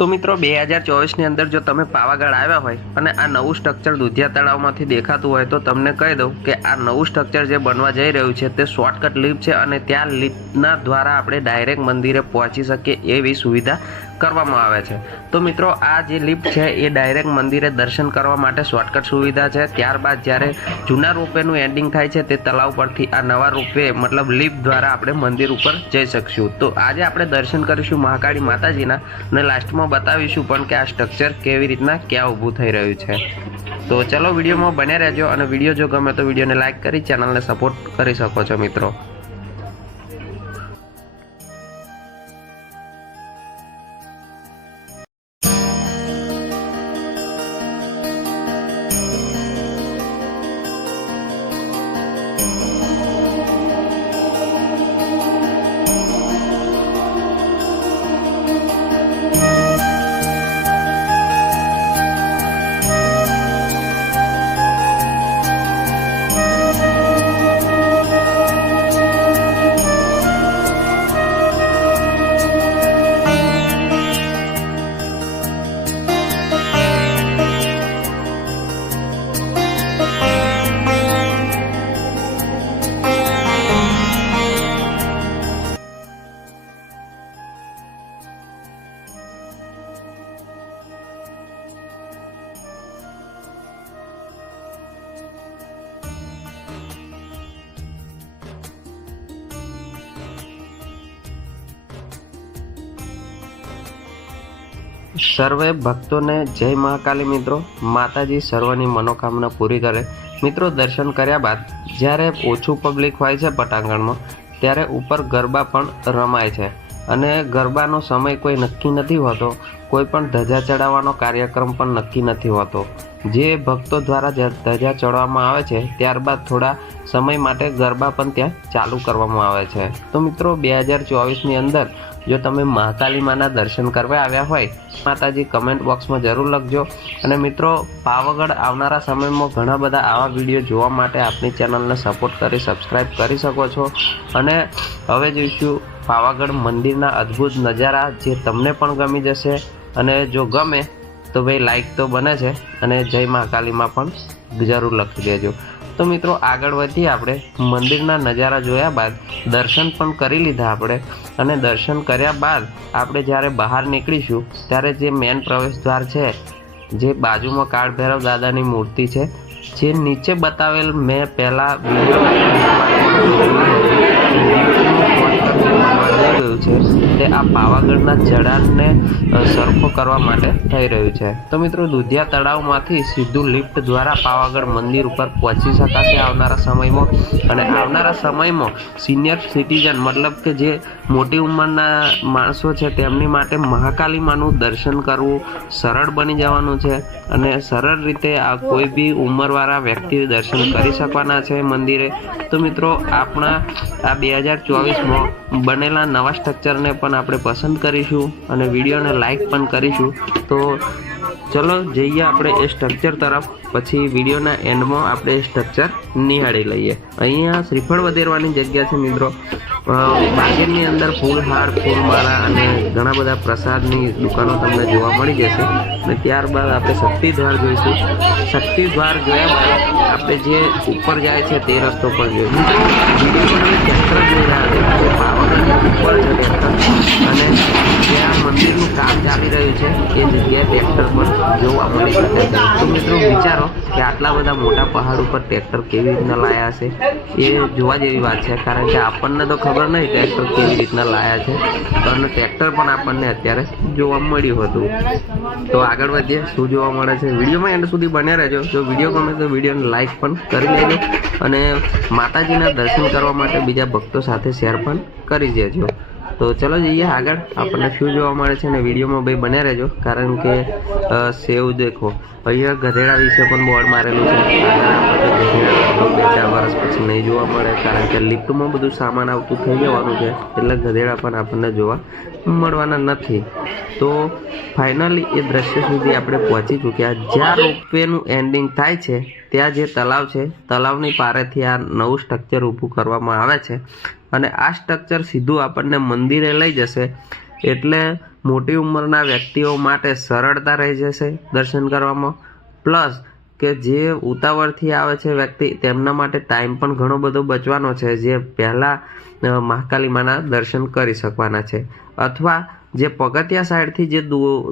તો મિત્રો 2024ની અંદર જો તમે પાવાગઢ આવ્યા હોય અને આ નવું સ્ટ્રક્ચર દુધિયા તળાવમાંથી દેખાતું હોય તો તમને કહી દઉં કે આ નવું સ્ટ્રક્ચર જે બનવા જઈ રહ્યું છે તે શોર્ટકટ લિફ્ટ છે અને ત્યાં લિફ્ટના દ્વારા આપણે ડાયરેક્ટ મંદિરે પહોંચી શકીએ એવી સુવિધા કરવામાં આવે છે। તો મિત્રો આ જે લિફ્ટ છે એ ડાયરેક્ટ મંદિરે દર્શન કરવા માટે શોર્ટકટ સુવિધા છે। ત્યારબાદ જ્યારે જૂના રોપવેનું એન્ડિંગ થાય છે તે તળાવ પરથી આ નવા રોપવે મતલબ લિફ્ટ દ્વારા આપણે મંદિર ઉપર જઈ શકશું। તો આજે આપણે દર્શન કરીશું મહાકાળી માતાજીના અને લાસ્ટમાં બતાવીશું પણ કે આ સ્ટ્રક્ચર કેવી રીતના ક્યાં ઊભું થઈ રહ્યું છે। તો ચલો વિડીયોમાં બન્યા રહેજો અને વિડીયો જો ગમે તો વિડીયોને લાઇક કરી ચેનલને સપોર્ટ કરી શકો છો મિત્રો। સર્વે ભક્તોને જય મહાકાલી મિત્રો। માતાજી સર્વની મનોકામના પૂરી કરે। મિત્રો દર્શન કર્યા બાદ જ્યારે ઓછું પબ્લિક હોય છે પટાંગણમાં ત્યારે ઉપર ગરબા પણ રમાય છે અને ગરબાનો સમય કોઈ નક્કી નથી હોતો, કોઈ પણ ધજા ચડાવવાનો કાર્યક્રમ પણ નક્કી નથી હોતો। જે ભક્તો દ્વારા ધજા ચડાવવામાં આવે છે ત્યારબાદ થોડા સમય માટે ગરબા પણ ત્યાં ચાલુ કરવામાં આવે છે। તો મિત્રો 2024ની અંદર જો તમે મહાકાલી માના દર્શન કરવા આવ્યા હોય માતાજી કમેન્ટ બોક્સમાં જરૂર લખજો। અને મિત્રો પાવાગઢ આવનારા સમયમાં ઘણા બધા આવા વિડીયો જોવા માટે આપણી ચેનલને સપોર્ટ કરી સબસ્ક્રાઈબ કરી શકો છો। અને હવે જોઈશું પાવાગઢ મંદિરના અદ્ભુત નજારા જે તમને પણ ગમી જશે અને જો ગમે તો ભાઈ લાઈક તો બને છે અને જય મહાકાલીમાં પણ જરૂર લખી દેજો। તો મિત્રો આગળ વધીએ આપણે મંદિરના નજારા જોયા બાદ દર્શન પણ કરી લીધા આપણે અને દર્શન કર્યા બાદ આપણે જ્યારે બહાર નીકળીશું ત્યારે જે મેન પ્રવેશ દ્વાર છે જે બાજુમાં કાળ ભૈરવ દાદાની મૂર્તિ છે જે નીચે બતાવેલ મેં પહેલાં છે તે આ પાવાગઢના ચઢાણને સરખો કરવા માટે થઈ રહ્યું છે। તો મિત્રો દુધિયા તળાવમાંથી સીધું લિફ્ટ દ્વારા પાવાગઢ મંદિર ઉપર પહોંચી શકાશે આવનારા સમયમાં। અને આવનારા સમયમાં સિનિયર સિટીઝન મતલબ કે જે મોટી ઉંમરના માણસો છે તેમની માટે મહાકાલી માનું દર્શન કરવું સરળ બની જવાનું છે અને સરળ રીતે આ કોઈ બી ઉંમરવાળા વ્યક્તિ દર્શન કરી શકવાના છે મંદિરે। તો મિત્રો આપણા આ 2024માં બનેલા નવા સ્ટ્રક્ચરને પણ આપણે પસંદ કરીશું અને વિડીયોને લાઈક પણ કરીશું। તો ચલો જઈએ આપણે એ સ્ટ્રક્ચર તરફ, પછી વિડીયોના એન્ડમાં આપણે એ સ્ટ્રક્ચર નિહાળી લઈએ। અહીંયા શ્રીફળ વધેરવાની જગ્યા છે મિત્રો। બાગેરની અંદર ફૂલહાર ફૂલમાળા અને ઘણા બધા પ્રસાદની દુકાનો તમને જોવા મળી જશે। અને ત્યારબાદ આપણે શક્તિ દ્વાર જોઈશું। શક્તિ દ્વાર જોયા બાદ આપણે જે ઉપર જાય છે તે રસ્તો પર જોઈશું। ટ્રેક્ટર જોઈ રહ્યા છે પાવાગઢની ઉપર છે ટ્રેક્ટર અને જ્યાં મંદિરનું કામ ચાલી રહ્યું છે એ જગ્યાએ ટ્રેક્ટર પણ જોવા મળી શકે છે। તો મિત્રો વિચારો કે આટલા બધા મોટા પહાડ ઉપર ટ્રેક્ટર કેવી રીતના લાયા હશે એ જોવા જેવી વાત છે, કારણ કે આપણને તો ખબર નહીં ટ્રેક્ટર કેવી રીતના લાયા છે અને ટ્રેક્ટર પણ આપણને અત્યારે જોવા મળ્યું હતું। તો આગળ વધીએ શું જોવા મળે છે વિડીયોમાં એન્ડ સુધી બન્યા રહેજો। જો વિડીયો ગમે તો વિડીયોને લાઈક પણ કરી લેજો અને માતાજીના દર્શન કરવા માટે બીજા ભક્તો સાથે શેર પણ કરી દેજો। તો ચલો જઈએ આગળ આપણને શું જોવા મળે છે અને વિડીયોમાં ભાઈ બન્યા રહેજો, કારણ કે સેવ દેખો અહીંયા ગધેડા વિશે પણ બોર્ડ મારેલું છે। બે ચાર વર્ષ પછી નહીં જોવા મળે, કારણ કે લિફ્ટમાં બધું સામાન આવતું થઈ જવાનું છે એટલે ગધેડા પણ આપણને જોવા મળવાના નથી। તો ફાઇનલી એ દ્રશ્ય સુધી આપણે પહોંચી ચૂક્યા। જ્યાં રોપવેનું એન્ડિંગ થાય છે ત્યાં જે તળાવ છે તળાવની પારેથી આ નવું સ્ટ્રક્ચર ઊભું કરવામાં આવે છે અને આ સ્ટ્રક્ચર સીધું આપણને મંદિરે લઈ જશે। એટલે મોટી ઉંમરના વ્યક્તિઓ માટે સરળતા રહી જશે દર્શન કરવામાં. પ્લસ કે જે ઉતાવળથી આવે છે વ્યક્તિ તેમના માટે ટાઈમ પણ ઘણો બધો બચવાનો છે, જે પહેલાં મહાકાલી માના દર્શન કરી શકવાના છે. અથવા જે પગથિયા સાઈડથી જે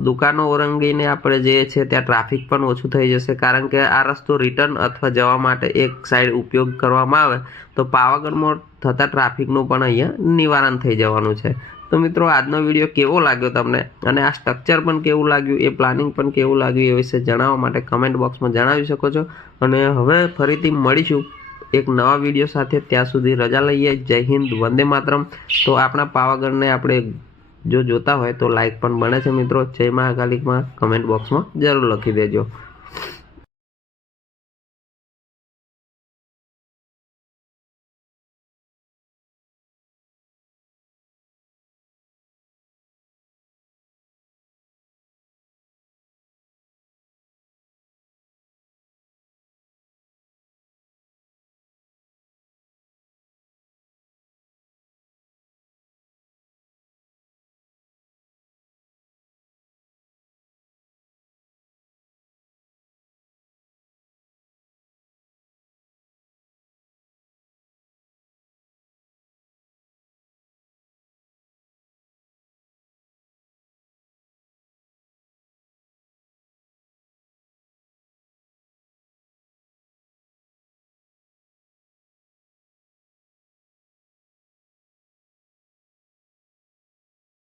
દુકાનો ઓરંગીને આપણે જઈએ છીએ ત્યાં ટ્રાફિક પણ ઓછું થઈ જશે, કારણ કે આ રસ્તો રિટર્ન અથવા જવા માટે એક સાઈડ ઉપયોગ કરવામાં આવે તો પાવાગઢમાં થતા ટ્રાફિકનું પણ અહીંયા નિવારણ થઈ જવાનું છે. તો મિત્રો, આજનો વિડીયો કેવો લાગ્યો તમને, અને આ સ્ટ્રક્ચર પણ કેવું લાગ્યું, એ પ્લાનિંગ પણ કેવું લાગ્યું, એ વિશે જણાવવા માટે કમેન્ટ બોક્સમાં જણાવી શકો છો. અને હવે ફરીથી મળીશું એક નવા વિડીયો સાથે. ત્યાં સુધી રજા લઈએ. જય હિન્દ, વંદે માતરમ. તો આપણા પાવાગઢને આપણે જો જોતા હોય તો લાઈક પણ બને છે મિત્રો. જય મહાકાલીમાં કમેન્ટ બોક્સમાં જરૂર લખી દેજો.